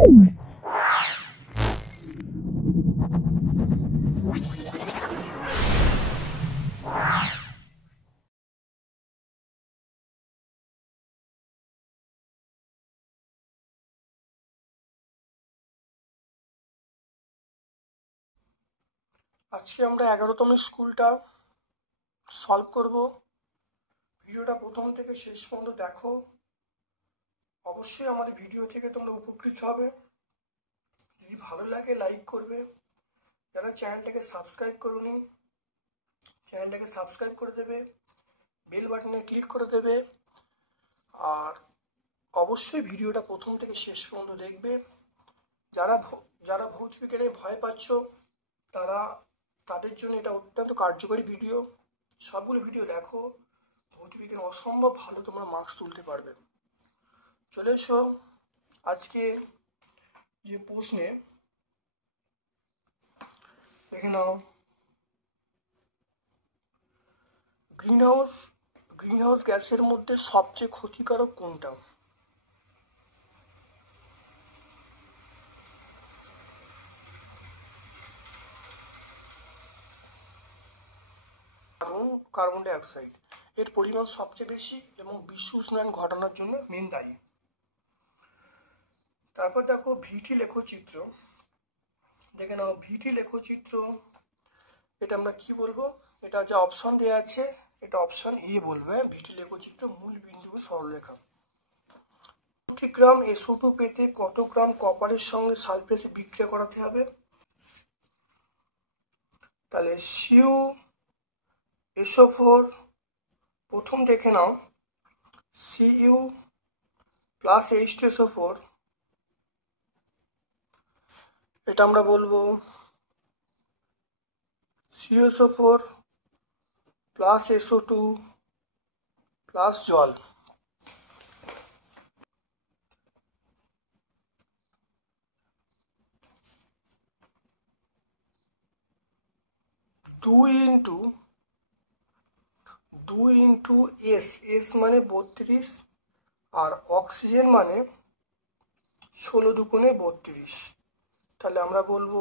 আজকে আমরা 11তম স্কুলটা সলভ করব। ভিডিওটা প্রথম থেকে শেষ পর্যন্ত দেখো। অবশ্যই আমার ভিডিও থেকে তোমরা উপকৃত হবে। যদি ভালো লাগে লাইক করবে। যারা চ্যানেলটাকে সাবস্ক্রাইব করোনি চ্যানেলটাকে সাবস্ক্রাইব করে দেবে, বেল বাটনে ক্লিক করে দেবে, আর অবশ্যই ভিডিওটা প্রথম থেকে শেষ পর্যন্ত দেখবে। যারা ভৌত বিজ্ঞানে ভয় পাচ্ছ তাদের জন্য এটা অত্যন্ত কার্যকরী ভিডিও। সবগুলো ভিডিও দেখো, ভৌত বিজ্ঞান অসম্ভব ভালো তোমরা মার্কস তুলতে পারবে। চলে এসো আজকে যে প্রশ্নে দেখে নাও। গ্রিনহাউস গ্যাসের মধ্যে সবচেয়ে ক্ষতিকারক কোনটা? Carbon die oxide. এর পরিমাণ সবচেয়ে বেশি এবং বিশ্ব উষ্ণায়ন ঘটানোর জন্য মেন দায়ী। তারপর দেখো ভিটি লেখচিত্র। দেখে নাও ভিটি লেখচিত্র, এটা আমরা কি বলবো? এটা যা অপশন দেওয়া আছে এটা অপশন এ বলবে। ভিটি লেখচিত্র মূল বিন্দু সরলরেখা। 2 গ্রাম SO2 পেতে কত গ্রাম কপারের সঙ্গে সালফেট বিক্রিয়া করাতে হবে? তাহলে CuSO4 প্রথম দেখে নাও, Cu প্লাস H2SO4, এটা আমরা বলবো CuSO4 প্লাস SO2 প্লাস জল। দু ইন্টু এস মানে 32 আর অক্সিজেন মানে 16 দুগুণে 32। তাহলে আমরা বলবো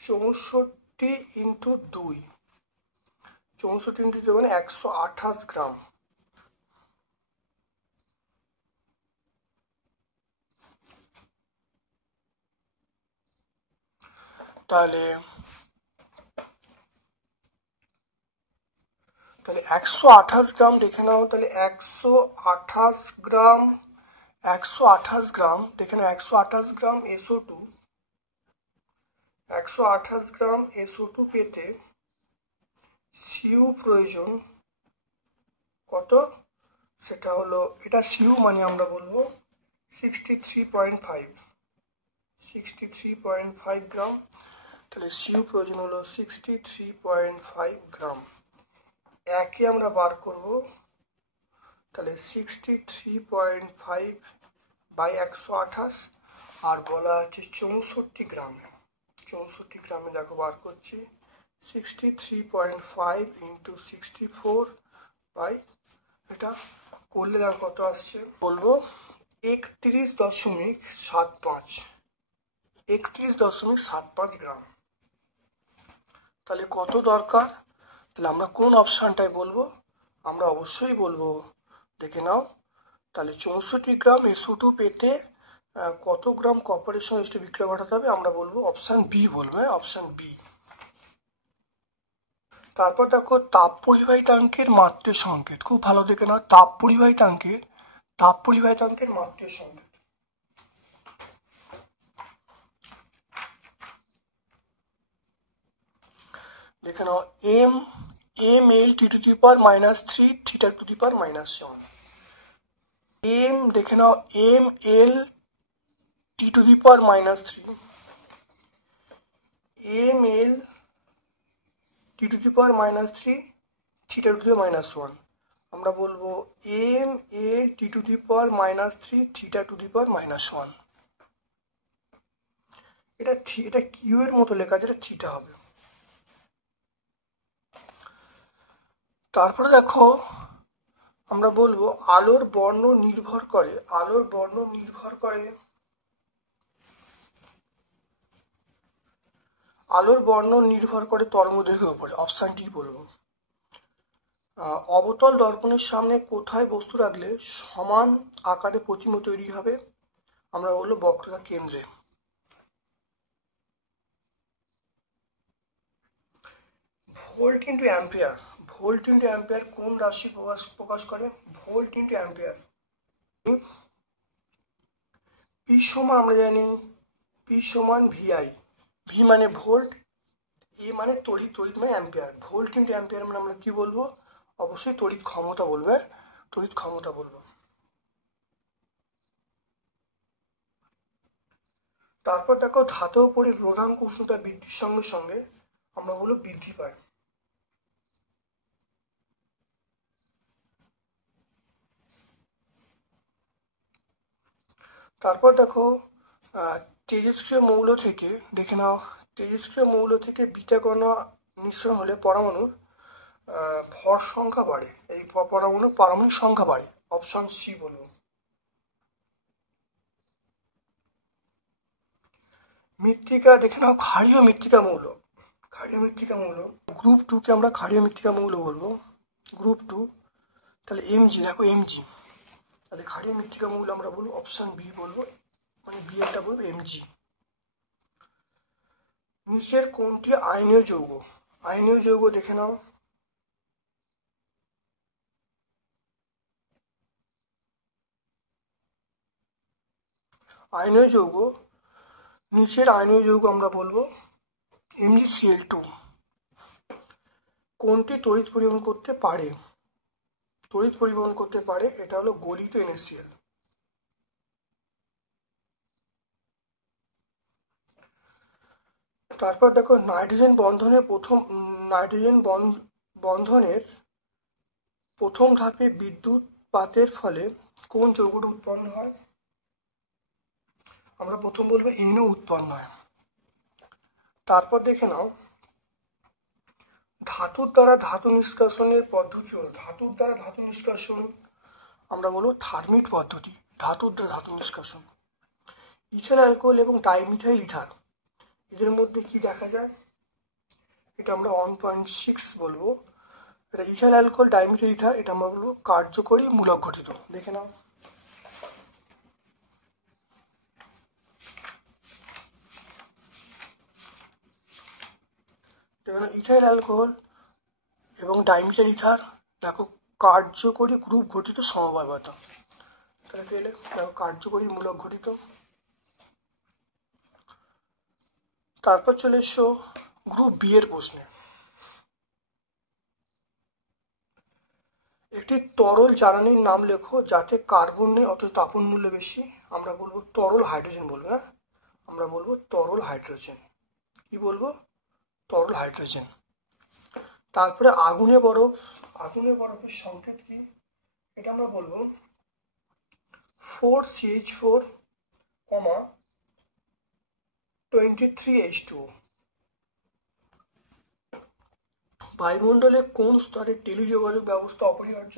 64 ইন্টু 2, 64 ইন্টু 2 মানে 128 গ্রাম। তাহলে 128 গ্রাম দেখে নাও। তাহলে 128 গ্রাম দেখে নাও। 128 গ্রাম SO2, 128 গ্রাম SO2 পেতে Cu প্রয়োজন কত? সেটা হলো, এটা Cu মানে আমরা বলবো 63.5 গ্রাম। তাহলে Cu প্রয়োজন হলো 63.5 গ্রাম। একে আমরা বার করব। তাহলে 63.5 বাই 128, আর বলা আছে 64 গ্রামে। 64 গ্রামে দেখো বার করছি। 63.5 ইন্টু 64 বাই, এটা করলে দেখো কত আসছে বলবো 31.75 গ্রাম। তাহলে কত দরকার? তাহলে আমরা কোন অপশানটায় বলবো? আমরা অবশ্যই বলবো, দেখে নাও। তাহলে 64 গ্রাম SO2 পেতে কত গ্রাম কপারের সঙ্গে H2 বিক্রিয়া ঘটাতে হবে? আমরা বলবো অপশান বি বলবো, অপশান বি। তারপর দেখো তাপ পরিবাহিতাঙ্কের মাত্রা সংকেত। খুব ভালো দেখে নাও, তাপ পরিবাহিতাঙ্কের মাত্রা সংকেত। দেখে নাও ml T⁻³ θ⁻⁻1। দেখে নাও ml T⁻³ ml T⁻³ θ⁻1। আমরা বলবো ml T⁻³ θ⁻1। এটা কিউ এর মতো লেখা আছে, এটা থিটা হবে। তারপরে দেখো আমরা বলবো আলোর বর্ণ নির্ভর করে আলোর বর্ণ নির্ভর করে তরঙ্গদৈর্ঘ্যের উপরে, অপশান ডি বলবো। অবতল দর্পণের সামনে কোথায় বস্তু রাখলে সমান আকারে প্রতিমা তৈরি হবে? আমরা বলবো বক্রতার কেন্দ্রে। Volt into ampere, volt into ampere কোন রাশি প্রকাশ করে? Volt into ampere. পি সমান আমরা জানি পি সমান ভিআই, ভি মানে ভোল্ট, ই মানে তড়িৎ, তড়িৎ মানে অ্যাম্পিয়ার। ভোল্ট ইন্টু অ্যাম্পিয়ার মানে আমরা কি বলবো? অবশ্যই তড়িৎ ক্ষমতা বলবে, তড়িৎ ক্ষমতা বলবো। তারপর দেখো ধাতব পরে রোধাঙ্ক উষ্ণতা বৃদ্ধির সঙ্গে সঙ্গে আমরা বলবো বৃদ্ধি পায়। তারপর দেখো তেজস্ক্রিয় মৌল থেকে, দেখে নাও, তেজস্ক্রিয় মৌল থেকে বিটা কণা মিশ্রণ হলে পরমাণুর ভর সংখ্যা বাড়ে, এই পারমাণবিক সংখ্যা বাড়ে, অপশন সি বলবো। মৃত্তিকা, দেখে নাও ক্ষারীয় মৃত্তিকা মৌল, ক্ষারীয় মৃত্তিকা মৌল গ্রুপ 2 কে আমরা ক্ষারীয় মৃত্তিকা মৌল বলবো, গ্রুপ 2। তাহলে এমজি, দেখো এমজি, তাহলে ক্ষারীয় মৃত্তিকা মৌল আমরা বলবো অপশন বি বলবো, মানে বি এরটা বলবো এমজি। নিচের কোনটি আয়নীয় যৌগ? আয়নীয় যৌগ দেখে নাও, আয়নীয় যৌগ, নিচের আয়নীয় যৌগ আমরা বলবো MgCl2। কোনটি তড়িৎ পরিবহন করতে পারে? তড়িৎ পরিবহন করতে পারে, এটা হলো গলিত NaCl। তারপর দেখো নাইট্রোজেন বন্ধনের বন্ধনের প্রথম ধাপে বিদ্যুৎ পাতের ফলে কোন যৌগটা উৎপন্ন হয়? আমরা প্রথম বলবো NO উৎপন্ন হয়। তারপর দেখে নাও ধাতুর দ্বারা ধাতু নিষ্কাশনের পদ্ধতি হলো, ধাতুর দ্বারা ধাতু নিষ্কাশন আমরা বলবো থার্মিট পদ্ধতি, ধাতুর দ্বারা ধাতু নিষ্কাশন। ইথাইল অ্যালকোহল এবং ডাইমিথাইল ইথার, এদের মধ্যে কি দেখা যায়? এটা আমরা 1.6 বলবো। এটা ইথাইল অ্যালকোহল ডাইমিথাইল ইথার, এটা আমরা বলবো কার্যকরী মূলক গঠিত। দেখে নাও, ইথাইল অ্যালকোহল এবং ডাইমিথাইল ইথার, দেখো কার্যকরী গ্রুপ গঠিত সমবায়বতা, তাহলে পেলে দেখো কার্যকরী মূলক গঠিত। তারপর চলে এসো গ্রুপ বি এর প্রশ্নে। একটি তরল জ্বালানির নাম লেখো যাতে কার্বন নেই অথচ তাপন মূল্য বেশি। আমরা বলবো তরল হাইড্রোজেন বলবো, হ্যাঁ আমরা বলবো তরল হাইড্রোজেন। কি বলবো? তরল হাইড্রোজেন। তারপরে আগুনে বরফ, আগুনে বরফের সংকেত কি? এটা আমরা বলবো 4CH4, 23H2O। বায়ুমণ্ডলে কোন স্তরে টেলিযোগাযোগ ব্যবস্থা অপরিহার্য?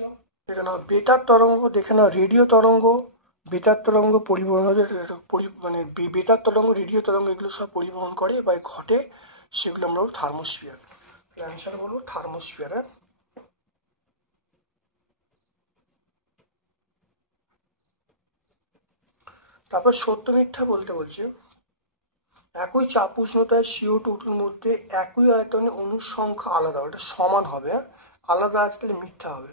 দেখে নাও বেতার তরঙ্গ, দেখে নাও রেডিও তরঙ্গ, বেতার তরঙ্গ পরিবহনের মানে বেতার তরঙ্গ, রেডিও তরঙ্গ এগুলো সব পরিবহন করে বা ঘটে, সেগুলো আমরা থার্মোস্ফিয়ার। অ্যান্সার বলবো থার্মোস্ফিয়ার। হ্যাঁ, তারপর সত্য মিথ্যা বলতে বলছে, একই চাপ উষ্ণতায় CO2 মধ্যে একই আয়তনে অণুর সংখ্যা আলাদা, ওটা সমান হবে, আলাদা আসলে মিথ্যা হবে।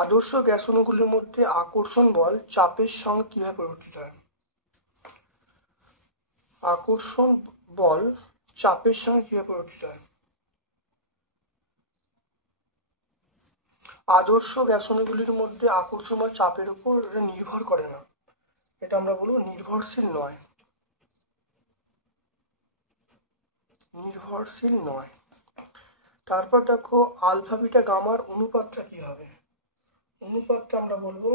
আদর্শ গ্যাস অণুগুলির মধ্যে আকর্ষণ বল চাপের সঙ্গে কিভাবে পরিবর্তিত হয়? আকর্ষণ বল চাপের সঙ্গে কিভাবে পরিবর্তিত হয়? আদর্শ গ্যাস অণুগুলির মধ্যে আকর্ষণ বল চাপের উপর নির্ভর করে না, এটা আমরা বলবো নির্ভরশীল নয়, নির্ভরশীল নয়। তারপর দেখো আলফা বিটা গামার অনুপাতটা কি হবে? অনুপাতটা আমরা বলবো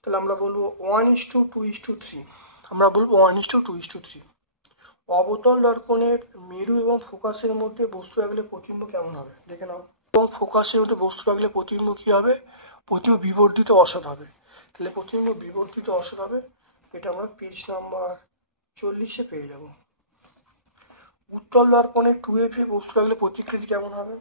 তাহলে আমরা বলবো 1:2:3, আমরা বলবো 1:2:3। অবতল দর্পণের মেরু এবং ফোকাসের মধ্যে বস্তু রাখলে প্রতিবিম্ব কেমন হবে দেখে নাও। এবং ফোকাসের মধ্যে বস্তু রাখলে প্রতিবিম্ব কী হবে? প্রতিবিম্ব বিবর্ধিত অসৎ হবে। তাহলে প্রতিবিম্ব বিবর্ধিত অসৎ হবে, এটা আমরা পেজ নাম্বার 40-এ পেয়ে যাব। উত্তল দর্পণে 2F এ বস্তু রাখলে প্রতিকৃতি কেমন হবে?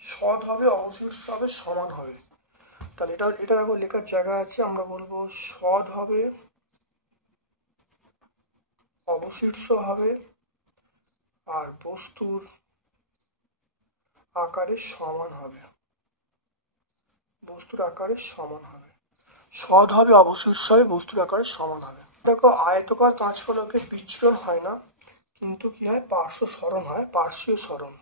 সৎ হবে, অবশিষ্ট হবে, সমান হবে। তাহলে এটা এখন লেখার জায়গা আছে, আমরা বলবো সৎ হবে, অবশিষ্ট হবে, আর বস্তুর আকারে সমান হবে। বস্তুর আকারে সমান হবে, সৎ হবে, অবশিষ্ট হবে, বস্তুর আকারে সমান হবে। দেখো আয়তকার কাঁচফলকের বিচ্ছুরণ হয় না, কিন্তু কি হয়? পার্শ্ব সরণ হয়, পার্শ্বীয় সরণ।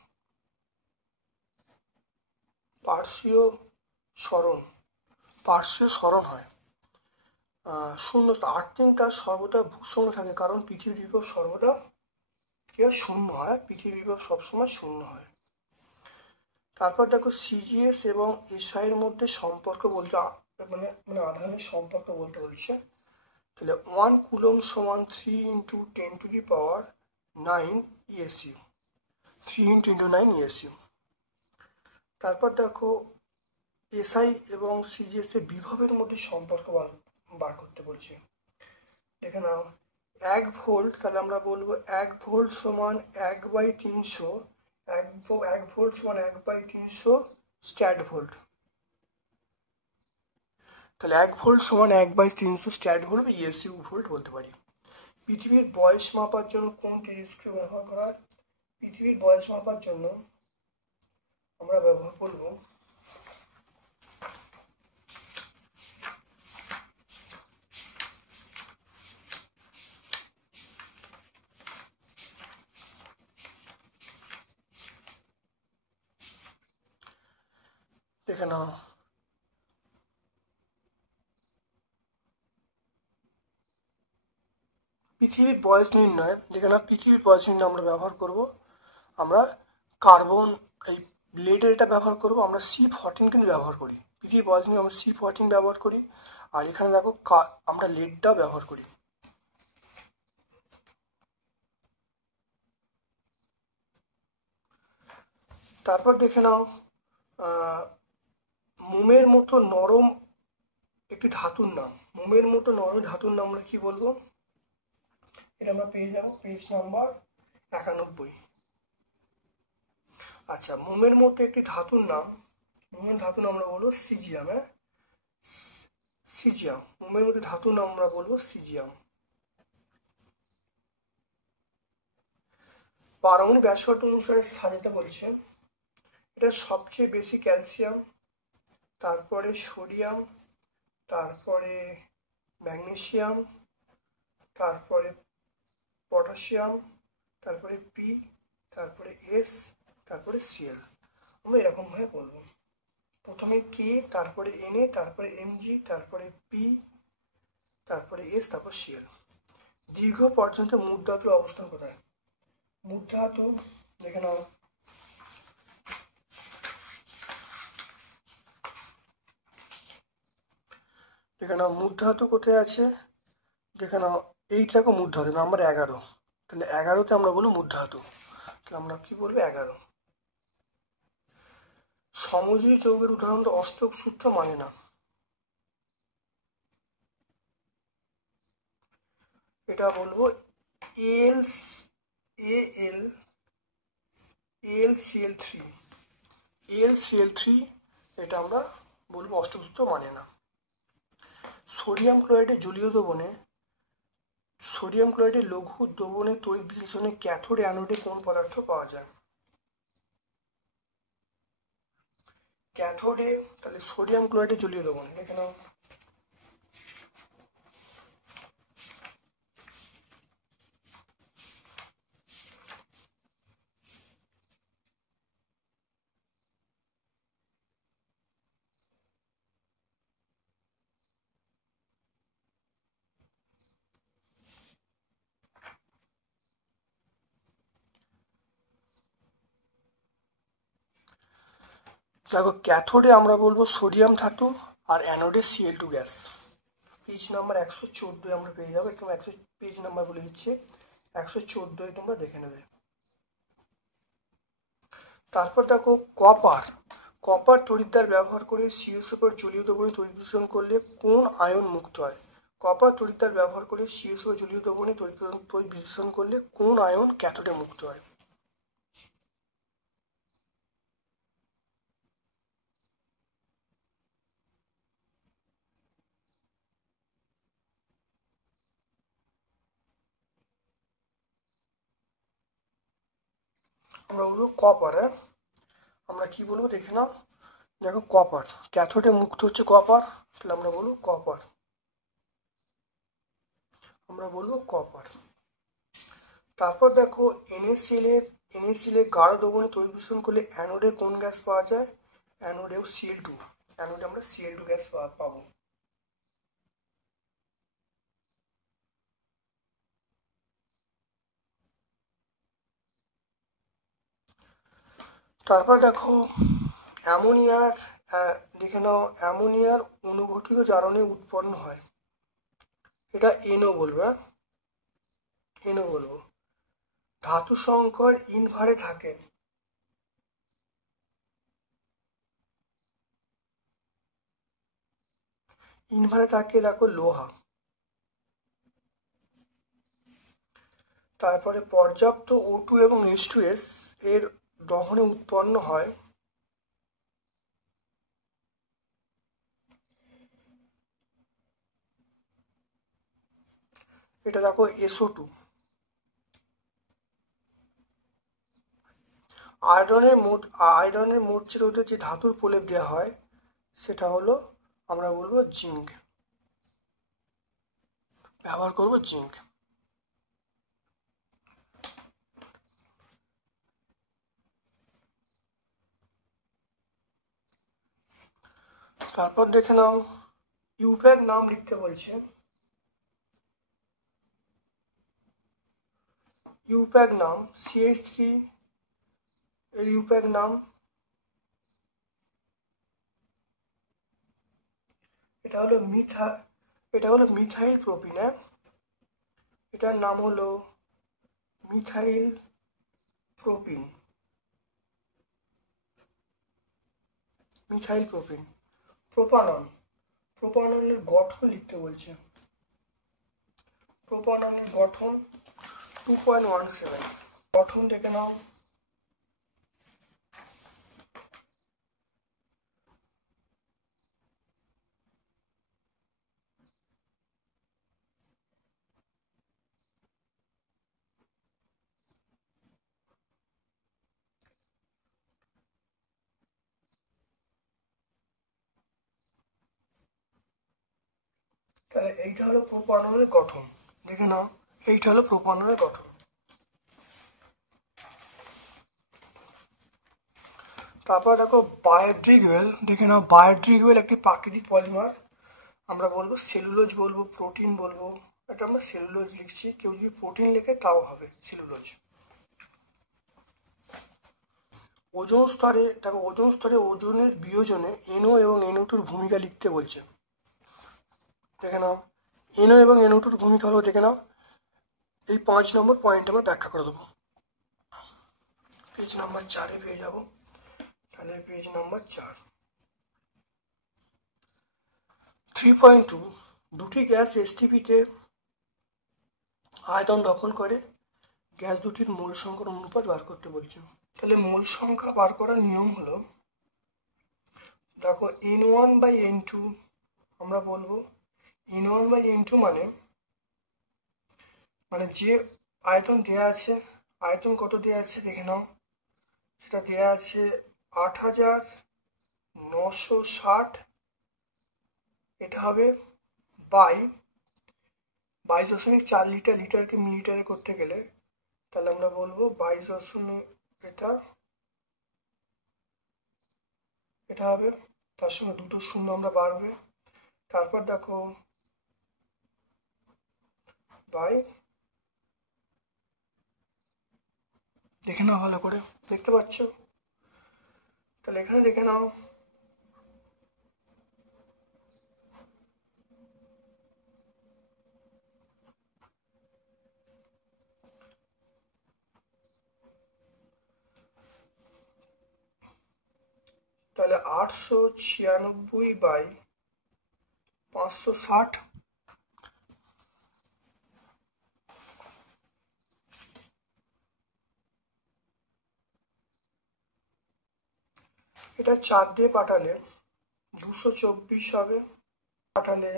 পার্শ্বীয় সরণ, পার্শ্বীয় সরণ হয়। শূন্য আর্থিং তার সর্বদা ভূসঙ্গ থাকে, কারণ পৃথিবীর বিভব সর্বদা কি হয়? শূন্য হয়। পৃথিবীর বিভব সবসময় শূন্য হয়। তারপর দেখো সিজিএস এবং এসআইয়ের মধ্যে সম্পর্ক বলতে মানে আধানের সম্পর্ক বলতে বলছে। তাহলে 1 কুলম সমান 3 × 10⁹ ESU, 3 × 9 ESU। তারপর দেখো এসআই এবং সিজিএস এর বিভবের মধ্যে সম্পর্ক বার করতে বলছে। দেখে নাও 1 ভোল্ট, তাহলে আমরা বলবো 1 ভোল্ট সমান 1/300, 1 ভোল্ট সমান 1/300 স্ট্যাট ভোল্ট। তাহলে 1 ভোল্ট সমান 1/300 স্ট্যাট ভোল্ট বা ইএসইউ ভোল্ট বলতে পারি। পৃথিবীর বয়স মাপার জন্য কোন টেলিস্কোপ ব্যবহার করা হয়? পৃথিবীর বয়স মাপার জন্য আমরা ব্যবহার করব দেখে নাও পৃথিবীর বয়স নির্ণয়, যেখানে পৃথিবীর বয়স নির্ণয় আমরা ব্যবহার করব, আমরা কার্বন এই ব্লেডের এটা ব্যবহার করব, আমরা C14 কিন্তু ব্যবহার করি। পৃথিবীর বয়স নির্ণয় আমরা C14 ব্যবহার করি, আর এখানে দেখো আমরা লেডটা ব্যবহার করি। তারপর দেখে নাও মোমের মতো নরম একটি ধাতুর নাম। মোমের মতো নরম ধাতুর নাম আমরা কি বলবো? এটা আমরা পেয়ে যাব পেজ নাম্বার 91। আচ্ছা, মোমের মধ্যে একটি ধাতুর নাম, মোমের ধাতুর নাম আমরা বলবো সিজিয়াম। হ্যাঁ, সিজিয়াম, মোমের মধ্যে ধাতুর নাম আমরা বলবো সিজিয়াম। পারমাণবিক ব্যাসার্ধ অনুসারে সাজাতে বলছে। এটা সবচেয়ে বেশি ক্যালসিয়াম, তারপরে সোডিয়াম, তারপরে ম্যাগনেসিয়াম, তারপরে পটাশিয়াম, তারপরে পি, তারপরে এস, তারপরে সিএল। আমরা এরকমভাবে বলবো, প্রথমে কে, তারপরে এনএ, তারপরে এমজি, তারপরে পি, তারপরে এস, তারপর সিএল। দীর্ঘ পর্যন্ত মুদ ধাতুর অবস্থান কোথায়? মুদ ধাতু দেখে নাও, দেখে নাও মুদ ধাতু কোথায় আছে? দেখে নাও এইটা দেখো মুদ ধাতু নাম্বার 11। তাহলে 11তে আমরা বলবো মুদ ধাতু, তাহলে আমরা কি বলবো? 11। সমযোজী যৌগের উদাহরণ তো অষ্টক সূত্র মানে না। এটা বলবো AlCl3, AlCl3, এটা আমরা বলবো অষ্টক সূত্র মানে না। সোডিয়াম ক্লোরাইডের জলীয় দ্রবণে, সোডিয়াম ক্লোরাইডের লঘু দ্রবণের তড়িৎ বিশ্লেষণে ক্যাথোড অ্যানোডে কোন পদার্থ পাওয়া যায়? ক্যাথোডে, তাহলে সোডিয়াম ক্লোরাইডের জলীয় দ্রবণে দেখে নাও, দেখো ক্যাথোডে আমরা বলবো সোডিয়াম ধাতু, আর অ্যানোডে Cl2 গ্যাস। পেজ নাম্বার 114 আমরা পেয়ে যাবো, একদম পেজ নাম্বার বলে দিচ্ছি 114, তোমরা দেখে নেবে। তারপর দেখো কপার তড়িৎদ্বার ব্যবহার করে সিএস উপর জলীয় দ্রবণে তড়িৎ বিশ্লেষণ করলে কোন আয়ন মুক্ত হয়? কপার তড়িৎদ্বার ব্যবহার করে সিএস উপর জলীয় দ্রবণে তড়িৎ বিশ্লেষণ করলে কোন আয়ন ক্যাথোডে মুক্ত হয়? আমরা বলবো কপার। হ্যাঁ, আমরা কি বলবো দেখে নাও। দেখো কপার ক্যাথোডে মুক্ত হচ্ছে কপার, তাহলে আমরা বলবো কপার, আমরা বলবো কপার। তারপর দেখো NaCl এর গাঢ় দ্রবণে তড়িৎ বিশ্লেষণ করলে অ্যানোডে কোন গ্যাস পাওয়া যায়? অ্যানোডেও Cl2, অ্যানোডে আমরা Cl2 গ্যাস পাবো। তারপর দেখো অ্যামোনিয়ার, দেখে নাও অ্যামোনিয়ার অনুঘটিত জারণে উৎপন্ন হয়, এটা NO বলবে, NO বলবো। ধাতু সংকর ইনভারে থাকে, ইনভারে থাকে দেখো লোহা। তারপরে পর্যাপ্ত O2 এবং H2S এর দহনে উৎপন্ন হয়, এটা দেখো SO2। আয়রনের মোর্চে রোধে যে ধাতুর প্রলেপ দেওয়া হয় সেটা হলো আমরা বলবো জিঙ্ক, ব্যবহার করবো জিঙ্ক। তারপর দেখে নাও ইউপ্যাক নাম লিখতে বলছে, ইউপ্যাক নাম CH3 এর ইউপ্যাক নাম, এটা হলো মিথাইল প্রোপিন। হ্যাঁ, এটার নাম হলো মিথাইল প্রোপিন, মিথাইল প্রোপিন। প্রোপাননের গঠন লিখতে বলছে, প্রোপাননের গঠন 2.17, গঠন দেখে নাও। তাহলে এইটা হলো প্রোপাননের গঠন, দেখে নাও এইটা হলো প্রোপাননের গঠন। তারপর দেখো বায়োড্রিগুয়েল, দেখে নাও বায়োড্রিগুয়েল একটি প্রাকৃতিক পলিমার, আমরা বলবো সেলুলোজ বলবো, প্রোটিন বলবো, এটা আমরা সেলুলোজ লিখছি, কেউ যদি প্রোটিন লেখে তাও হবে সেলুলোজ। ওজোন স্তরে দেখো ওজোন স্তরে ওজনের বিয়োজনে NO এবং NO2-র ভূমিকা লিখতে বলছে, দেখে নাও NO এবং NO2-র ভূমিকা হলো, দেখে নাও এই 5 নম্বর পয়েন্ট আমরা ব্যাখ্যা করে দেবো। পেজ নাম্বার 4-এ পেয়ে যাবো, তাহলে পেজ নাম্বার 4। 3.2 দুটি গ্যাস STP-তে আয়তন দখল করে গ্যাস দুটির মোল সংখ্যার অনুপাত বার করতে বলছে। তাহলে মোল সংখ্যা বার করার নিয়ম হলো দেখো N1/N2, আমরা বলবো N1/N2 মানে যে আয়তন দেয়া আছে, আয়তন কত দেয়া আছে দেখে নাও, সেটা দেয়া আছে 8,960, এটা হবে বাই 22.4 লিটার, লিটারকে মিলিটারে করতে গেলে তাহলে আমরা বলবো 22 এটা হবে, তার সঙ্গে দুটো শূন্য আমরা বাড়বে। তারপর দেখো বাই, দেখে নাও ভালো করে, দেখতে পাচ্ছ? তাহলে এখানে দেখে নাও তাহলে 896/560। এটা 4 দিয়ে পাঠালে 224 হবে, পাঠালে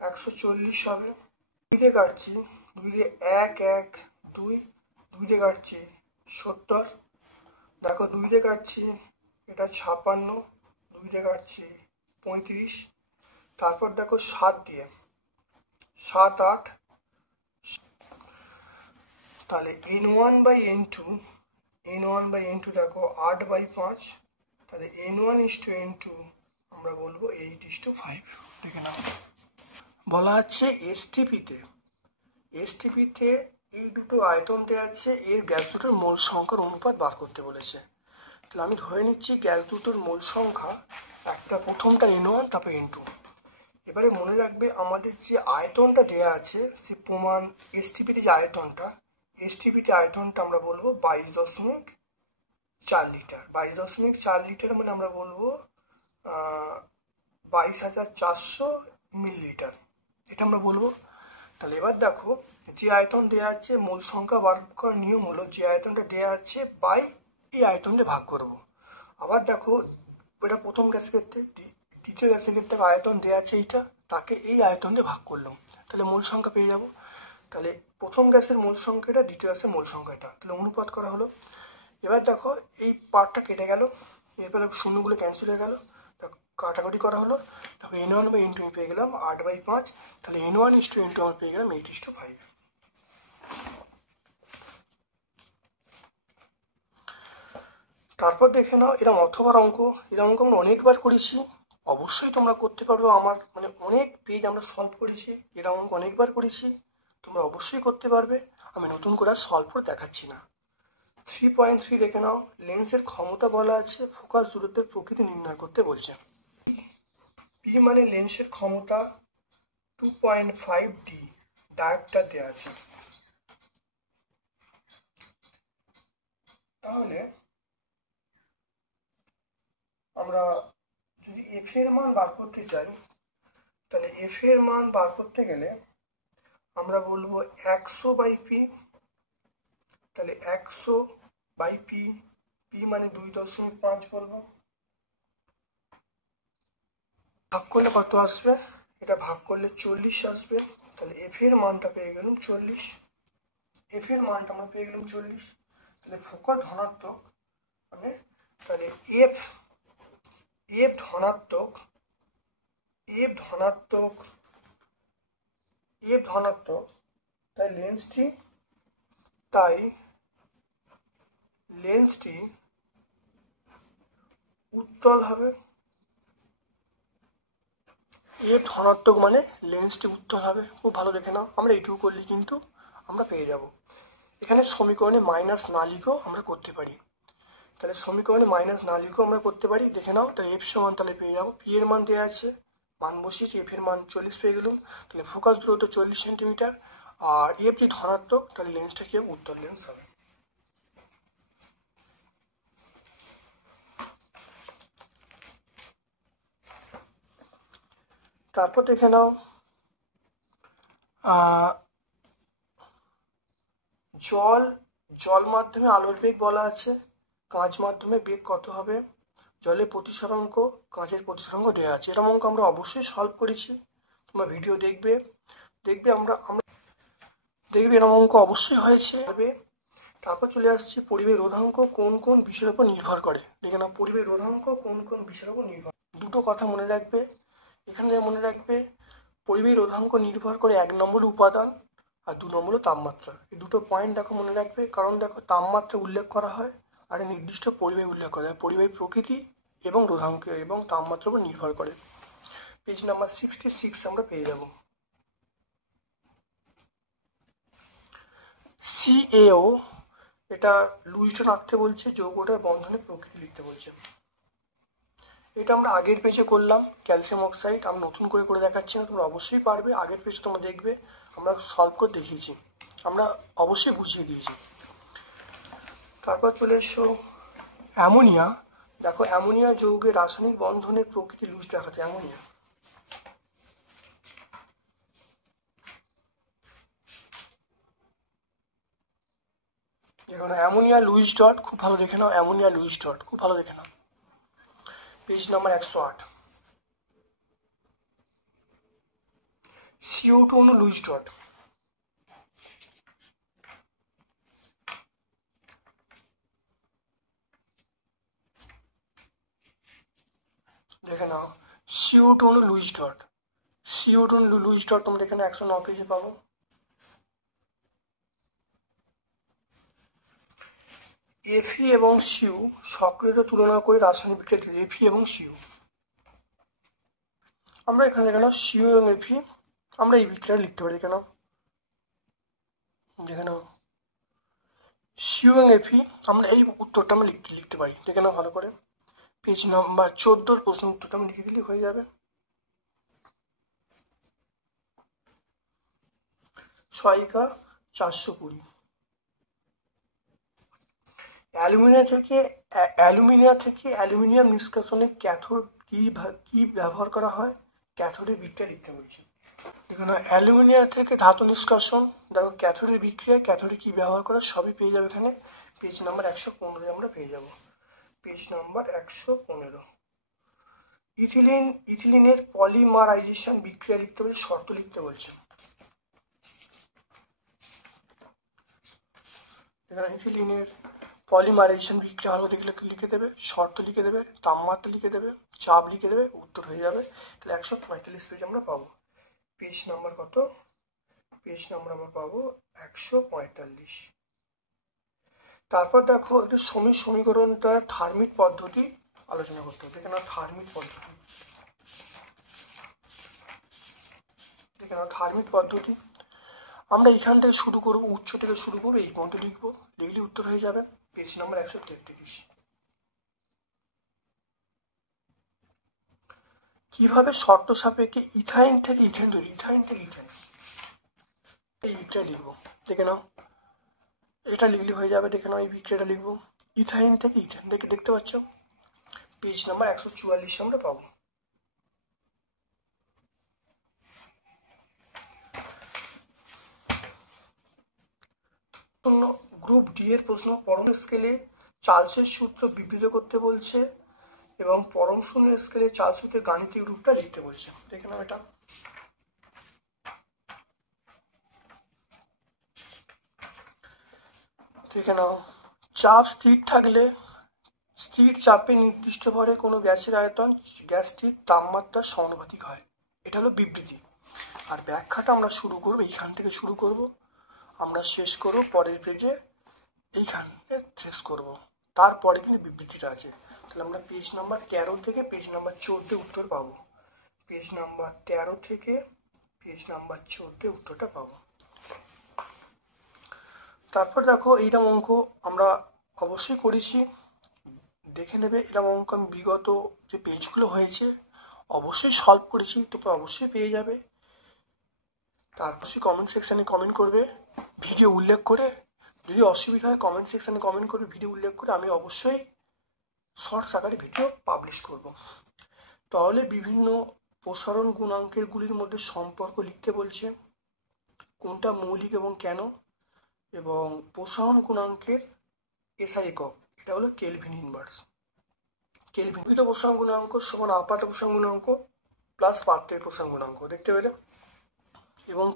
140 হবে। 2 দিয়ে কাটছি, 2 দিয়ে 1 1 2, 2 দিয়ে কাটছি 70। দেখো 2 দিয়ে কাটছি, এটা 56, 2 দিয়ে কাটছি 35। তারপর দেখো 7 দিয়ে, 7 8, তাহলে n1/n2, n1/n2 দেখো 8/5, তাহলে n1:n2 আমরা বলবো 8:5। দেখে নাও, বলা আছে এসটিপিতে এই দুটো আয়তন দেওয়া আছে, এর গ্যাস দুটোর মোল সংখ্যার অনুপাত বার করতে বলেছে। তাহলে আমি ধরে নিচ্ছি গ্যাস দুটোর মোল সংখ্যা, একটা প্রথমটা n1, তারপর n2। এবারে মনে রাখবে আমাদের যে আয়তনটা দেয়া আছে, সে প্রমাণ এসটিপিতে যে আয়তনটা, আমরা বলবো 22.4 লিটার। 22.4 লিটার মানে আমরা বলবো 22,400 মিলিলিটার, এটা আমরা বলবো। তাহলে এবার দেখো যে আয়তন দেওয়া আছে, মূল সংখ্যা বার করার নিয়ম হলো যে আয়তনটা দেওয়া আছে বাই এই আয়তন দিয়ে ভাগ করব। আবার দেখো এটা প্রথম গ্যাসের ক্ষেত্রে, দ্বিতীয় গ্যাসের ক্ষেত্রে আয়তন দেওয়া আছে এইটা, তাকে এই আয়তন দিয়ে ভাগ করলাম, তাহলে মূল সংখ্যা পেয়ে যাব। তাহলে প্রথম গ্যাসের মূল সংখ্যাটা, দ্বিতীয় গ্যাসের মূল সংখ্যাটা, তাহলে অনুপাত করা হলো। এবার দেখো এই পার্টটা কেটে গেল, এরপরে শূন্যগুলো ক্যান্সেল হয়ে গেল, কাটাকাটি করা হলো। দেখো n1/n2 পেয়ে গেলাম 8/5, তাহলে n1:n2 আমরা পেয়ে গেলাম 8:5। তারপর দেখে নাও এরকম অথবার অঙ্ক, আমরা অনেকবার করেছি, অবশ্যই তোমরা করতে পারবে। আমার মানে অনেক পেজ আমরা সলভ করেছি, এরকম অঙ্ক অনেকবার করেছি, তোমরা অবশ্যই করতে পারবে। আমি নতুন করে সলভ করে দেখাচ্ছি না। 3.3 দেখে নাও, লেন্সের ক্ষমতা বলা আছে, ফোকাস দূরত্বের প্রকৃতি নির্ণয় করতে বলছে। পি মানে লেন্সের ক্ষমতা, 2.5D ডায়োপটার দেওয়া আছে। তাহলে আমরা যদি এফ এর মান বার করতে চাই, তাহলে এফ এর মান বার করতে গেলে আমরা বলবো 100/p, তাহলে 100/p, পি মানে 2.5 বলবো। ভাগ করলে কত আসবে? এটা ভাগ করলে 40 আসবে, তাহলে এফ এর মানটা পেয়ে গেলাম 40। এফ এর মানটা আমরা পেয়ে গেলাম 40। তাহলে ফোকাস ধনাত্মক মানে, তাহলে এফ ধনাত্মক, তাই লেন্সটি উত্তল হবে। এফ ধনাত্মক মানে লেন্সটি উত্তল হবে। খুব ভালো দেখে নাও, আমরা এইটুকু করলে কিন্তু আমরা পেয়ে যাব। এখানে সমীকরণে মাইনাস না লিখেও আমরা করতে পারি, তাহলে সমীকরণে মাইনাস না লিখেও আমরা করতে পারি। দেখে নাও, তাহলে এফ সমান তাহলে পেয়ে যাবো, পি এর মান দেওয়া আছে, মান বসিয়েছি, এফ এর মান 40 পেয়ে গেল। তাহলে ফোকাস দূরত্ব 40 সেন্টিমিটার, আর এফ যদি ধনাত্মক, তাহলে লেন্সটা কি উত্তল লেন্স হবে। তারপর দেখে নাও, জল মাধ্যমে আলোর বেগ বলা আছে, কাঁচ মাধ্যমে বেগ কত হবে, জলের প্রতিসরাঙ্ক, কাঁচের প্রতিসরাঙ্ক দেওয়া আছে। এরকম অঙ্ক আমরা অবশ্যই সলভ করেছি, তোমরা ভিডিও দেখবে আমরা দেখবে এরকম অঙ্ক অবশ্যই হয়েছে। তারপর চলে আসছি পরিবেশ রোধাঙ্ক কোন কোন বিষয়ের উপর নির্ভর করে। দেখে নাও, পরিবেশ রোধাঙ্ক কোন কোন বিষয়ের উপর নির্ভর। দুটো কথা মনে রাখবে এখানে, মনে রাখবে পরিবেশ রোধাঙ্ক নির্ভর করে 1 নম্বর উপাদান আর 2 নম্বর তাপমাত্রা। এই দুটো পয়েন্ট দেখো মনে রাখবে, কারণ দেখো তাপমাত্রা উল্লেখ করা হয় আর নির্দিষ্ট পরিবেশ উল্লেখ করা হয়। পরিবেশ প্রকৃতি এবং রোধাঙ্ক এবং তাপমাত্রার উপর নির্ভর করে। পেজ নাম্বার 66 আমরা পেয়ে যাব। CaO, এটা লুইসন আঁকতে বলছে, যৌগটার বন্ধনের প্রকৃতি লিখতে বলছে। এটা আমরা আগের পেজে করলাম, ক্যালসিয়াম অক্সাইড। আমরা নতুন করে দেখাচ্ছি না, তোমরা অবশ্যই পারবে। আগের পেজে তোমরা দেখবে আমরা সলভ করে দেখিয়েছি, আমরা অবশ্যই বুঝিয়ে দিয়েছি। তারপর চলে এসো অ্যামোনিয়া, দেখো অ্যামোনিয়া যৌগের রাসায়নিক বন্ধনের প্রকৃতি লুজ দেখাচ্ছে। অ্যামোনিয়া, দেখো না অ্যামোনিয়া লুইস ডট, খুব ভালো দেখে নাও, অ্যামোনিয়া লুইস ডট খুব ভালো দেখে নাও, পেজ নাম্বার 108। CO2 অণু লুইস ডট, দেখে নাও CO2 অণু লুইস ডট, CO2 অণু লুইস ডট তোমরা এখানে 109 পেজে পাবো। Fe এবং Cu সক্রিয়তা তুলনা করে রাসায়নিক বিক্রিয়া। Fe এবং Cu আমরা এখানে দেখে নাও Cu এবং Fe, আমরা এই বিক্রিয়া লিখতে পারি। দেখে নাও Cu এবং Fe, আমরা এই উত্তরটা আমরা লিখতে পারি। দেখে নাও ভালো করে, পেজ নাম্বার 14 প্রশ্ন উত্তরটা আমি লিখে দিলে হয়ে যাবে। সহায়িকা 420। অ্যালুমিনিয়াম থেকে অ্যালুমিনিয়াম নিষ্কাশনে ক্যাথোড কি ব্যবহার করা হয়? ক্যাথোডের বিক্রিয়া লিখতে বলছি। এখানে অ্যালুমিনিয়াম থেকে ধাতু নিষ্কাশন, দেখো ক্যাথোডের বিক্রিয়া, ক্যাথোডে কি ব্যবহার করা সবই পেয়ে যাবে এখানে। পেজ নাম্বার 115 আমরা পেয়ে যাব, পেজ নাম্বার 115। ইথিলিনের পলিমারাইজেশন বিক্রিয়া লিখতে বলছে, শর্ত লিখতে বলছে। এখানে ইথিলিনের পলিমারাইজেশন বিক্রিয়া ভালো দেখলে লিখে দেবে, শর্ত লিখে দেবে, তাপমাত্রা লিখে দেবে, চাপ লিখে দেবে, উত্তর হয়ে যাবে। তাহলে 145 পেজ আমরা পাবো। পেজ নাম্বার কত? পেজ নাম্বার আমরা পাবো 145। তারপর দেখো একটু সমীকরণটা থার্মিক পদ্ধতি আলোচনা করতে হবে। এখানে থার্মিক পদ্ধতি, এখানে থার্মিক পদ্ধতি আমরা এখান থেকে শুরু করবো, উচ্চ থেকে শুরু করবো, এই পর্যন্ত লিখবো, লিখলে উত্তর হয়ে যাবে। Page number 133। কিভাবে শর্ত সাপেক্ষে ইথাইন থেকে ইথেন তৈরি? ইথাইন থেকে ইথেন, এই বিক্রিয়া লিখবো। দেখে নাও, এটা লিখলে হয়ে যাবে। দেখে নাও এই বিক্রিয়াটা লিখবো, ইথাইন থেকে ইথেন। দেখতে পাচ্ছ, পেজ নাম্বার 144 আমরা পাবো। গ্রুপ ডি এর প্রশ্ন, পরম স্কেলে চার্লসের সূত্র বিবৃত করতে বলছে এবং পরম শূন্য স্কেলে চার্লস সূত্রের গাণিতিক রূপটা লিখতে বলছে। দেখে নাও এটা, দেখে নাও চাপ স্থির থাকলে স্থির চাপে নির্দিষ্ট ভরে কোনো গ্যাসের আয়তন গ্যাসটির তাপমাত্রার সমানুপাতিক হয়। এটা হলো বিবৃতি। আর ব্যাখ্যাটা আমরা শুরু করবো এইখান থেকে শুরু করব, আমরা শেষ করব পরের পেজে, এইখানে শেষ করব। তারপরে কিন্তু বিবৃতিটা আছে। তাহলে আমরা পেজ নাম্বার 13 থেকে পেজ নাম্বার 14 উত্তর পাবো। পেজ নাম্বার 13 থেকে পেজ নাম্বার 14 উত্তরটা পাবো। তারপর দেখো এইরকম অঙ্ক আমরা অবশ্যই করেছি, দেখে নেবে। এরকম অঙ্ক আমি বিগত যে পেজগুলো হয়েছে অবশ্যই সলভ করেছি, তোমরা অবশ্যই পেয়ে যাবে। তারপর কমেন্ট সেকশানে কমেন্ট করবে ভিডিও উল্লেখ করে, যদি অসুবিধা হয় কমেন্ট সেকশানে কমেন্ট করবে ভিডিও উল্লেখ করে, আমি অবশ্যই শর্টস আকারে ভিডিও পাবলিশ করব। তাহলে বিভিন্ন প্রসারণ গুণাঙ্কের গুলির মধ্যে সম্পর্ক লিখতে বলছে, কোনটা মৌলিক এবং কেন, এবং প্রসারণ গুণাঙ্কের এসআই একক, এটা হলো কেলভিন ইনভার্স। কেলভিন প্রসারণ গুণাঙ্ক সমান আপাত প্রসারণ গুণাঙ্ক প্লাস পাত্রের প্রসারণ গুণাঙ্ক, দেখতে পেলে। এবং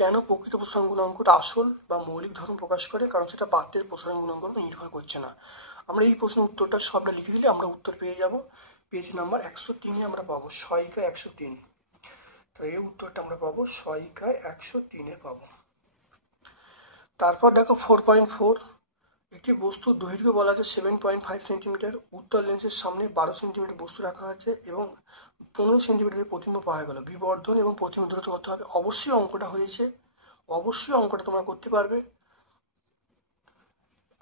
কেন প্রকৃত প্রসারণ গুণাঙ্কটা আসল বা মৌলিক ধর্ম প্রকাশ করে, কারণ সেটা পাত্রের প্রসারণ গুণাঙ্ক নির্ভর করছে না। আমরা এই প্রশ্নের উত্তরটা সবটা লিখে দিলে আমরা উত্তর পেয়ে যাব। পেজ নাম্বার 103 আমরা পাবো, সহায়িকা 103। তো এই উত্তরটা আমরা পাবো সহায়িকায় 103 পাবো। তারপর দেখো 4.4, একটি বস্তুর দৈর্ঘ্য বলা আছে 7.5 সেন্টিমিটার, উত্তর লেন্সের সামনে 12 সেন্টিমিটার বস্তু রাখা আছে এবং 15 সেন্টিমিটারের প্রতিবিম্ব পাওয়া গেল, বিবর্ধন এবং প্রতিবিম্ব দূরত্ব কত হবে? অবশ্যই অঙ্কটা হয়েছে, অবশ্যই অঙ্কটা তোমরা করতে পারবে।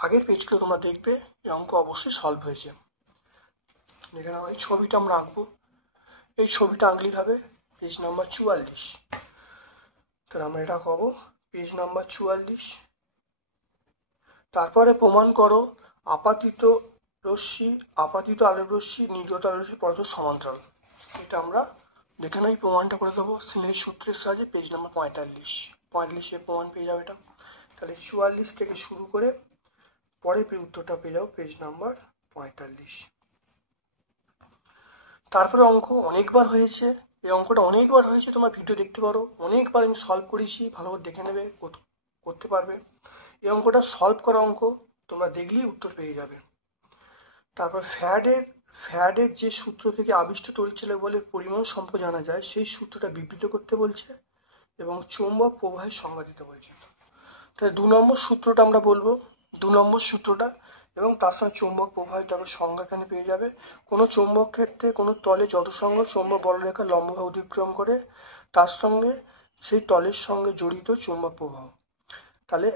আগের পেজগুলো তোমরা দেখবে, এই অঙ্ক অবশ্যই সলভ হয়েছে। দেখে নাও এই ছবিটা আমরা আঁকবো, এই ছবিটা আঁকলেই হবে। পেজ নাম্বার 44, তাহলে আমরা এটা পাবো পেজ নাম্বার 44। তারপরে প্রমাণ করো আপাতিত রশ্মি আপাতিত আলোক রশ্মি নির্গত আলোক রশ্মি পরস্পর সমান্তরাল। এটা আমরা দেখে নেই, প্রমাণটা করে দেবো স্নেলের সূত্রের সাহায্যে। পেজ নাম্বার 45 প্রমাণ পেয়ে যাবে এটা। তাহলে 44 থেকে শুরু করে পরে উত্তরটা পেয়ে যাবো পেজ নাম্বার 45। তারপরে অঙ্ক অনেকবার হয়েছে, এই অঙ্কটা অনেকবার হয়েছে, তোমার ভিডিও দেখতে পারো, অনেকবার আমি সলভ করেছি, ভালো করে দেখে নেবে, করতে পারবে। এই অঙ্কটা সলভ করা অঙ্ক, তোমরা দেখলেই উত্তর পেয়ে যাবে। তারপর ফ্যারাডের যে সূত্র থেকে আবিষ্ট তড়িৎচালক বলের পরিমাণ সম্পর্কে জানা যায় সেই সূত্রটা বিবৃত করতে বলছে এবং চৌম্বক প্রবাহের সংজ্ঞা দিতে বলছে। তাহলে 2 নম্বর সূত্রটা আমরা বলবো, 2 নম্বর সূত্রটা, এবং তার সঙ্গে চৌম্বক প্রবাহের তারপর সংজ্ঞা এখানে পেয়ে যাবে। কোনো চৌম্বক ক্ষেত্রে কোনো তলে যত সংখ্যক চৌম্বক বলরেখা লম্বভাবে অতিক্রম করে তার সঙ্গে সেই তলের সঙ্গে জড়িত চৌম্বক প্রবাহ। তাহলে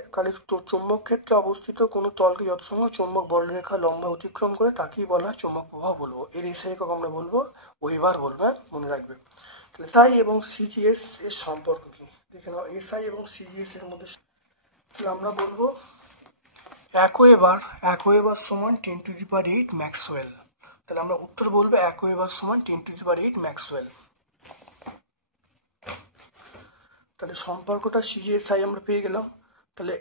চৌম্বক ক্ষেত্রে অবস্থিত কোনো তলকে যত সংখ্যক চৌম্বক বলরেখা লম্বা অতিক্রম করে তাকেই বলা হয় চৌম্বক প্রবাহ বলবো। এর এসআই একক আমরা বলবো ওয়েবার বলবো, মনে রাখবে। তাহলে এসআই এবং সিজিএস এর সম্পর্ক কি দেখে নাও। এসআই এবং সিজিএস এর মধ্যে আমরা বলবো এক ওয়েবার সমান 10⁸ ম্যাক্সওয়েল। তাহলে আমরা উত্তর বলবো এক ওয়েবার সমান 10⁸ ম্যাক্সওয়েল। তাহলে সম্পর্কটা সিজিএসআই আমরা পেয়ে গেলাম। তাহলে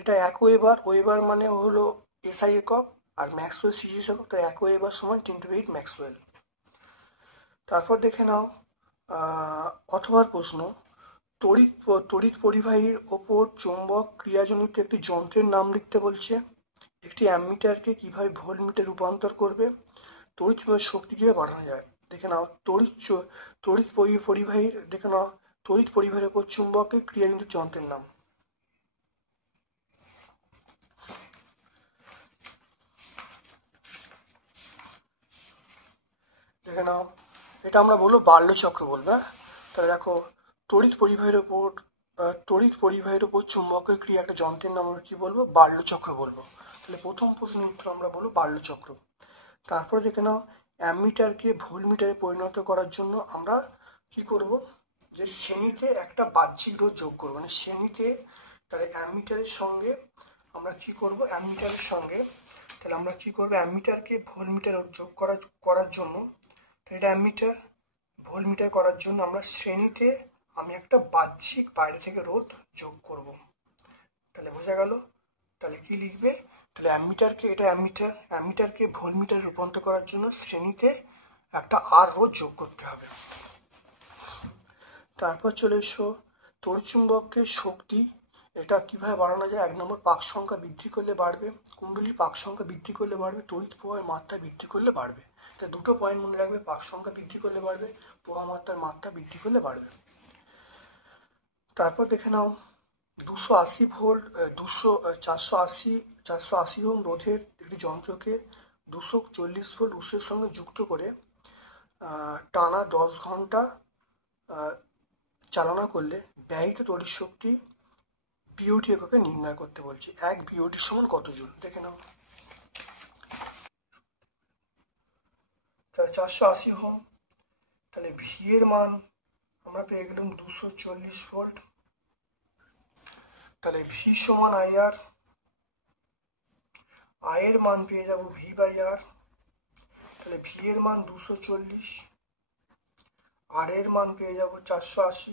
এটা এক ওয়েবার মানে হলো এসআই একক, আর ম্যাক্সওয়েল সিজিএস একক। তো এক ওয়েবার সমান 10⁸ ম্যাক্সওয়েল। তারপর দেখে নাও অথবা প্রশ্ন, তড়িৎ পরিবাহীর ওপর চৌম্বক ক্রিয়াজনিত একটি যন্ত্রের নাম লিখতে বলছে। একটি অ্যামিটারকে কীভাবে ভোল্টমিটারে রূপান্তর করবে, তড়িৎ শক্তি কীভাবে বাড়ানো যায়। দেখে নাও তড়িৎ পরিবাহীর ওপর চুম্বকের ক্রিয়াজনিত যন্ত্রের নাম। দেখে নাও, এটা আমরা বলবো বার্লো চক্র বলবো। তাহলে দেখো তড়িৎ পরিবাহীর ওপর চুম্বকের ক্রিয়া একটা যন্ত্রের নাম আমরা কি বলবো, বার্লো চক্র বলবো। তাহলে প্রথম প্রশ্নের উত্তর আমরা বলবো বার্লো চক্র। তারপরে দেখে নাও অ্যামিটারকে ভোল্টমিটারে পরিণত করার জন্য আমরা কি করব, যে শ্রেণীতে একটা বাহ্যিক রোধ যোগ করবো, মানে শ্রেণীতে। তাহলে অ্যামিটারের সঙ্গে আমরা কি করব, তাহলে আমরা কি করবো, অ্যামিটারকে ভোল্টমিটার যোগ করার জন্য, এটা অ্যামিটার ভোল্টমিটার করার জন্য আমরা শ্রেণীতে আমি একটা বাহ্যিক বাইরে থেকে রোধ যোগ করব। তাহলে বোঝা গেল। তাহলে কি লিখবে, তাহলে অ্যামিটারকে ভোল্টমিটারে রূপান্তর করার জন্য শ্রেণীতে একটা আর রোধ যোগ করতে হবে। তারপর চলে এসো তড়িৎচুম্বকের শক্তি, এটা কিভাবে বাড়ানো যায়। 1 নম্বর, পাক সংখ্যা বৃদ্ধি করলে বাড়বে, কুণ্ডলীর পাক সংখ্যা বৃদ্ধি করলে বাড়বে, তড়িৎ প্রবাহের মাত্রা বৃদ্ধি করলে বাড়বে। তো দুটো পয়েন্ট মনে রাখবে, পাক সংখ্যা বৃদ্ধি করলে বাড়বে, প্রবাহ মাত্রার মাত্রা বৃদ্ধি করলে বাড়বে। তারপর দেখে নাও 280 ভোল্ট 480 ওহম রোধের একটি যন্ত্রকে 240 ভোল্ট উৎসের সঙ্গে যুক্ত করে টানা 10 ঘন্টা চালনা করলে ব্যয়িত তড়িৎ শক্তি বিওটি এককে নির্ণয় করতে বলছি। 1 বিওটি সমান কত জুল, দেখে নাও। তাহলে 480 ওহম, তাহলে ভি এর মান আমরা পেয়ে গেলাম 240 ভোল্ট। তাহলে ভি সমান আইআর, আয়ের মান পেয়ে যাব ভি বাই আর। তাহলে ভি এর মান 240, আর এর মান পেয়ে যাব 480।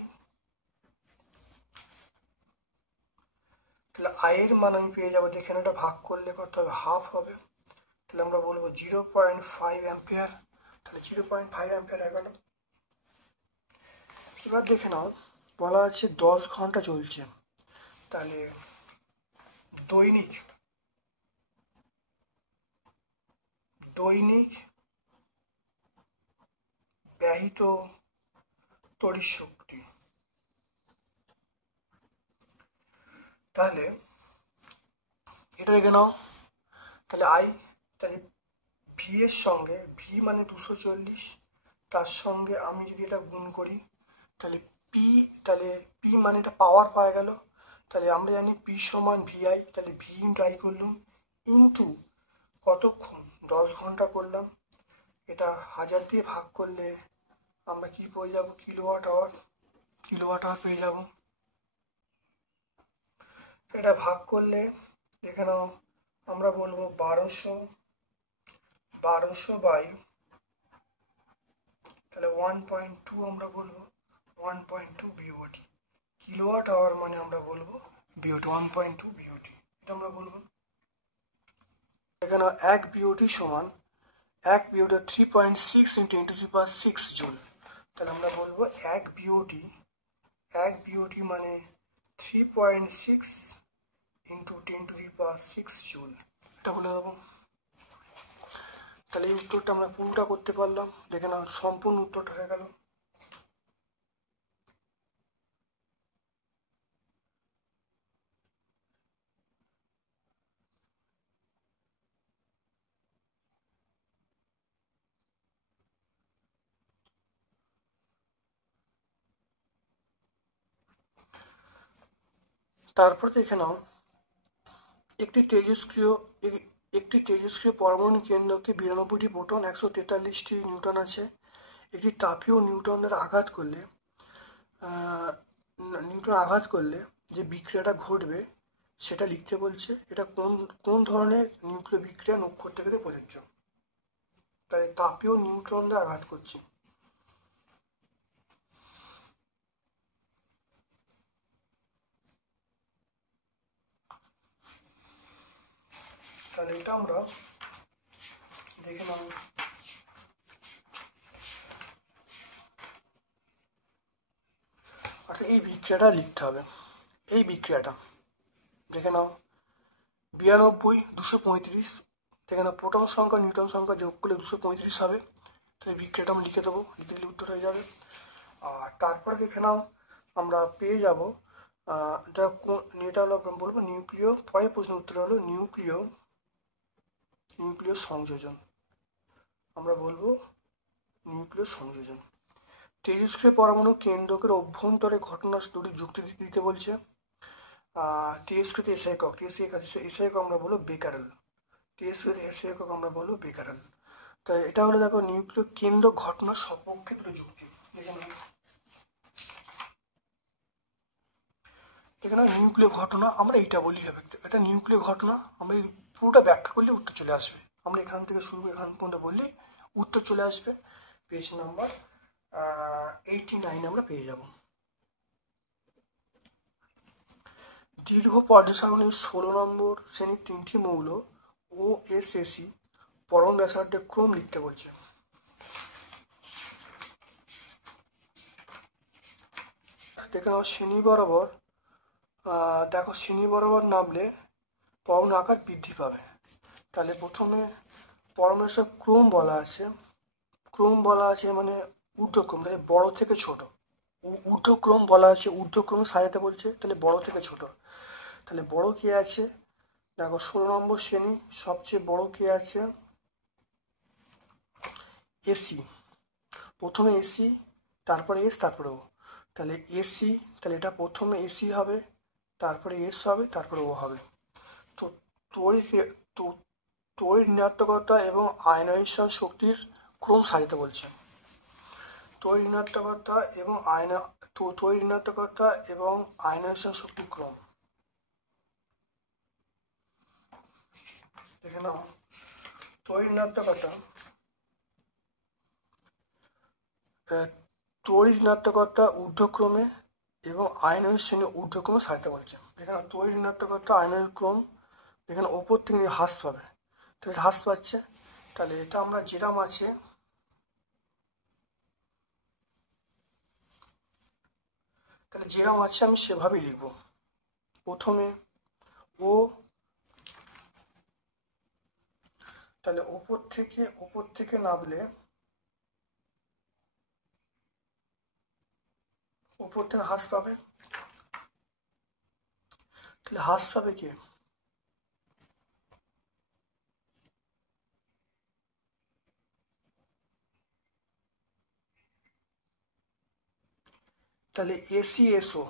তাহলে আয়ের মান আমি পেয়ে যাবো, দেখেন এটা ভাগ করলে কত হবে, হাফ হবে। তাহলে আমরা বলবো 0.5 অ্যাম্পিয়ার। তাহলে 0.5 অ্যাম্পিয়ার হয়ে গেল। এবার দেখে নাও বলা আছে 10 ঘন্টা চলছে, তাহলে দৈনিক ব্যয়িত তড়িৎ শক্তি। তাহলে এটা দেখে নাও, তাহলে তাহলে ভি এর সঙ্গে, ভি মানে 240, তার সঙ্গে আমি যদি এটা গুণ করি তাহলে পি মানে এটা পাওয়ার পাওয়া গেল। তাহলে আমরা জানি পি সমান ভিআই, তাহলে ভি ইন্টু আই করলাম, ইন্টু কতক্ষণ 10 ঘন্টা করলাম। এটা 1000 দিয়ে ভাগ করলে আমরা কি পেয়ে যাব, কিলোওয়াট আওয়ার পেয়ে যাব। এটা ভাগ করলে দেখে নাও আমরা বলবো 1200 1200 বাই তাহলে 1.2 আমরা বলবো 1.2 বিওটি। কিলোওয়াট আওয়ার মানে আমরা বলবো বিওটি, 1.2 বিওটি এটা আমরা বলবো। এখানে 1 বিওটি সমান 1 বিওটি 3.6 ইন্টু 10⁶ জুল। তাহলে আমরা বলবো 1 বিওটি মানে 3.6 ইন্টু 10⁶ জুল, এটা বলে দেবো। তাহলে এই উত্তরটা আমরা পুরোটা করতে পারলাম, দেখে না সম্পূর্ণ উত্তরটা হয়ে গেল। তারপর দেখে নাও একটি তেজস্ক্রিয় পরমাণু কেন্দ্রকে 92টি প্রোটন 143টি নিউট্রন আছে। একটি তাপীয় নিউট্রন আঘাত করলে যে বিক্রিয়াটা ঘটবে সেটা লিখতে বলছে। এটা কোন ধরনের নিউক্লিয় বিক্রিয়া নক্ষত্রের ক্ষেত্রে প্রযোজ্য। তাই তাপীয় নিউট্রনরা আঘাত করছে। তাহলে এটা আমরা দেখে নাও। আচ্ছা, এই বিক্রিয়াটা লিখতে হবে। এই বিক্রিয়াটা দেখে নাও 92 235, দেখে নাও প্রোটন সংখ্যা নিউট্রন সংখ্যা যোগ করলে 235 হবে। তাহলে বিক্রিয়াটা আমি লিখে দেবো, লিখে দিলে উত্তর হয়ে যাবে। আর তারপরে দেখে নাও আমরা পেয়ে যাব এটা হলো বলবো নিউক্লিয়, পরের প্রশ্নের উত্তর হলো নিউক্লিয় সংযোজন। আমরা বলবো নিউক্লিয় সংযোজন। তেজস্ক্রিয় পরমাণু কেন্দ্রকের অভ্যন্তরে ঘটনা দুটি যুক্তি দিতে বলছে। তেজস্ক্রিয়তে এসআই একক, এসআই একক আমরা বলবো বেকারেল, তেজস্ক্রিয়তে এসআই একক আমরা বলবো বেকারেল। তাই এটা হলো দেখো নিউক্লিয় কেন্দ্র ঘটনা সপক্ষে দুটো যুক্তি। এখানে নিউক্লিয় ঘটনা আমরা এইটা বলি হবে, এটা নিউক্লিয় ঘটনা। আমরা এই পুরোটা ব্যাখ্যা করলে উত্তর চলে আসবে। আমরা এখান থেকে শুরু এখান পর্যন্ত বললেই উত্তর চলে আসবে। পেজ নাম্বার 89 আমরা পেয়ে যাব। দীর্ঘ পর্যায় সারণীর 16 নম্বর শ্রেণীর 3টি মৌল ও এসএসি পরম ব্যাসার্ধের ক্রম লিখতে বলছে। দেখে নাও শ্রেণী বরাবর, দেখো শ্রেণী বরাবর নামলে পরমাণু আকার বৃদ্ধি পাবে। তাহলে প্রথমে পরম ব্যাসার্ধ ক্রম বলা আছে মানে ঊর্ধ্বক্রম, তাহলে বড় থেকে ছোট। ঊর্ধ্বক্রম বলা আছে, ঊর্ধ্বক্রমে সাজাতে বলছে, তাহলে বড় থেকে ছোট। তাহলে বড় কে আছে, দেখো 16 নম্বর শ্রেণী সবচেয়ে বড় কে আছে এসি। প্রথমে এসি, তারপরে এস, তারপরে ও। তাহলে এসি, তাহলে এটা প্রথমে এসি হবে, তারপরে এস হবে, তারপরে ও হবে। তো তড়িৎ ঋণাত্মকতা এবং আয়নাইজেশন শক্তির ক্রম সাজাতে বলছে। তড়িৎ ঋণাত্মকতা এবং আয়নাইজেশন শক্তির ক্রম দেখে নাও। তড়িৎ ঋণাত্মকতা ঊর্ধ্বক্রমে এবং আয়নাইজেশনের ঊর্ধ্বক্রমে সাজাতে বলছে। দেখেন তড়িৎ ঋণাত্মকতা আয়নের ক্রম এখানে ওপর থেকে হ্রাস পাবে, তাহলে হ্রাস পাচ্ছে। তাহলে এটা আমরা যেরাম আছে আমি সেভাবেই লিখব। প্রথমে ও, তাহলে ওপর থেকে নামলে ওপর থেকে হ্রাস পাবে, তাহলে হ্রাস পাবে কি তাহলে এসি এসও,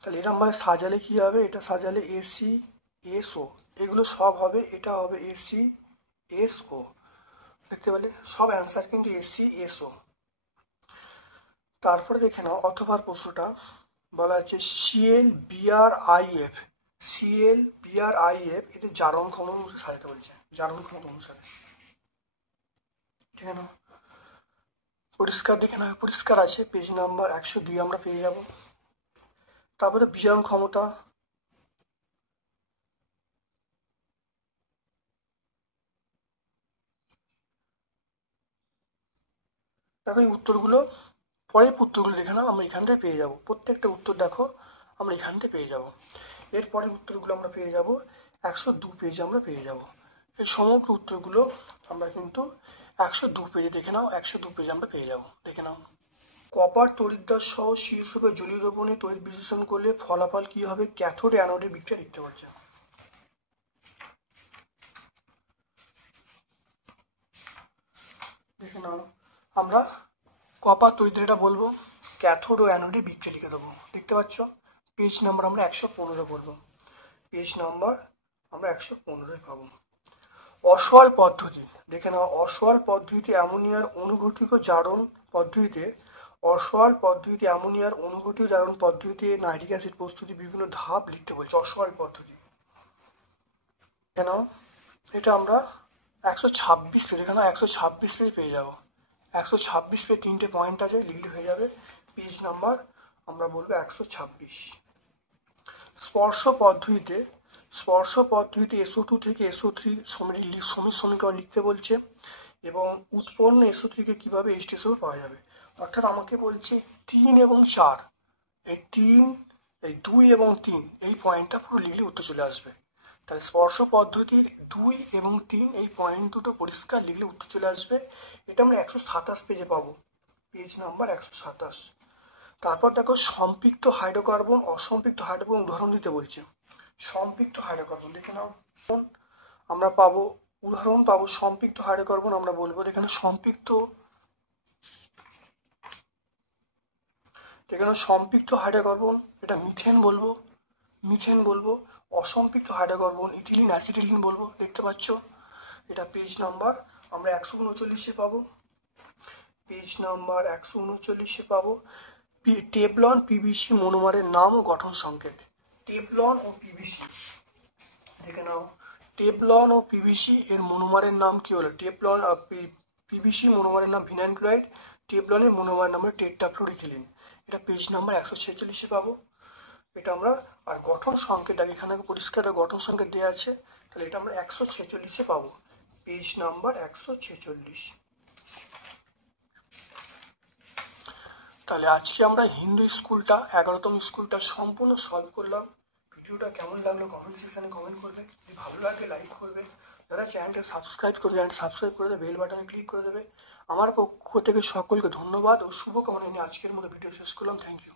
তাহলে এরকমভাবে সাজালে কি হবে, এটা সাজালে এসি এসও এগুলো সব হবে, এটা হবে এসি এসও। দেখতে পেলে সব অ্যান্সার কিন্তু এসি এসও। তারপরে দেখে নাও অথবার প্রশ্নটা বলা আছে সিএল বিআর আইএফ এদের জারণ ক্ষমতা অনুসারে সাজাতে বলছে, জারণ ক্ষমতা অনুসারে। ঠিক না? পরিষ্কার দেখে না, পরিষ্কার আছে। পেজ নাম্বার 102 আমরা পেয়ে যাব। তারপরে বিজারণ ক্ষমতা, দেখো এই উত্তরগুলো, পরের উত্তরগুলো দেখে নাও, আমরা এখান থেকে পেয়ে যাব। প্রত্যেকটা উত্তর দেখো আমরা এখান থেকে পেয়ে যাব। এরপরের উত্তরগুলো আমরা পেয়ে যাব 102 পেজে আমরা পেয়ে যাব। এই সমগ্র উত্তরগুলো আমরা কিন্তু 102 পেজে দেখে নাও, 102 পেজে আমরা পেয়ে যাব, দেখে নাও। কপার তড়িৎদ্বার সহ শীর্ষকে জলীয় দ্রবণে তড়িৎ বিশ্লেষণ করলে ফলাফল কি হবে? ক্যাথোড অ্যানোডের বিক্রিয়া লিখতে পারছে। দেখে নাও, আমরা কপার তড়িৎদ্বার এটা বলবো, ক্যাথোড ও অ্যানোডের বিক্রিয়া লিখে দেবো। দেখতে পাচ্ছ পেজ নাম্বার আমরা 115 করবো। পেজ নাম্বার আমরা 115 পাবো। অসওয়াল পদ্ধতি দেখে নাও, অসওয়াল পদ্ধতিতে অ্যামোনিয়ার অনুঘটিত জারণ পদ্ধতিতে, অসওয়াল পদ্ধতিতে অ্যামোনিয়ার অনুঘটিত জারণ পদ্ধতিতে নাইট্রিক অ্যাসিড প্রস্তুতি বিভিন্ন ধাপ লিখতে বলছে। অসওয়াল পদ্ধতি কেন, এটা আমরা 126 পেজ, এখানে 126 পেজ পেয়ে যাবো। 126 পেজ 3টে পয়েন্ট আছে, লিখলে হয়ে যাবে। পেজ নাম্বার আমরা বলবো 126। স্পর্শ পদ্ধতিতে, স্পর্শ পদ্ধতিতে SO2 থেকে SO3 সমীকরণ লিখতে বলছে এবং উৎপন্ন SO3 কে কীভাবে H2SO পাওয়া যাবে। অর্থাৎ আমাকে বলছে 3 এবং 4, এই 3, এই 2 এবং 3 এই পয়েন্টটা পুরো লিখলে উত্তর চলে আসবে। তাহলে স্পর্শ পদ্ধতির 2 এবং 3 এই পয়েন্ট দুটো পরিষ্কার লিখলে উত্তর চলে আসবে। এটা আমরা 127 পেজে পাবো, পেজ নাম্বার 127। তারপর দেখো সম্পৃক্ত হাইড্রোকার্বন, অসম্পৃক্ত হাইড্রোকার্বন উদাহরণ দিতে বলছে। সম্পৃক্ত হাইড্রোকার্বন দেখে নাও, আমরা পাবো উদাহরণ পাবো সম্পৃক্ত হাইড্রোকার্বন আমরা বলবো। এখানে সম্পৃক্ত, এখানে সম্পৃক্ত হাইড্রোকার্বন এটা মিথেন বলবো, মিথেন বলবো। অসম্পৃক্ত হাইড্রোকার্বন ইথিলিন অ্যাসিটিলিন বলবো। দেখতে পাচ্ছ এটা পেজ নাম্বার আমরা 139 পাবো, পেজ নাম্বার 139 পাবো। টেফলন পিভিসি মনোমারের নাম ও গঠন সংকেত। টেফলন ও পিভিসি দেখে নাও, টেফলন ও পিভিসি এর মনোমারের নাম কি হলো? টেফলন পিভিসি মনোমারের নাম ভিনাইল ক্লোরাইড, টেফলনের মনোমারের নাম হলো টেট্রাফ্লুওরিথিলিন। এটা পেজ নাম্বার 146 পাবো। এটা আমরা, আর গঠন সংকেত আগে এখানে পরিষ্কার গঠন সংকেত দেওয়া আছে, তাহলে এটা আমরা 146 পাবো, পেজ নাম্বার 146। তাহলে আজকে আমরা হিন্দু স্কুলটা 11তম স্কুলটা সম্পূর্ণ সলভ করলাম। ভিডিওটা কেমন লাগলো কমেন্ট সেকশানে কমেন্ট করবে, যদি ভালো লাগে লাইক করবে, যারা চ্যানেলটা সাবস্ক্রাইব করে সাবস্ক্রাইব করে দেবে, বেল বাটনে ক্লিক করে দেবে। আমার পক্ষ থেকে সকলকে ধন্যবাদ ও শুভকামনা নিয়ে আজকের মতো ভিডিও শেষ করলাম। Thank you.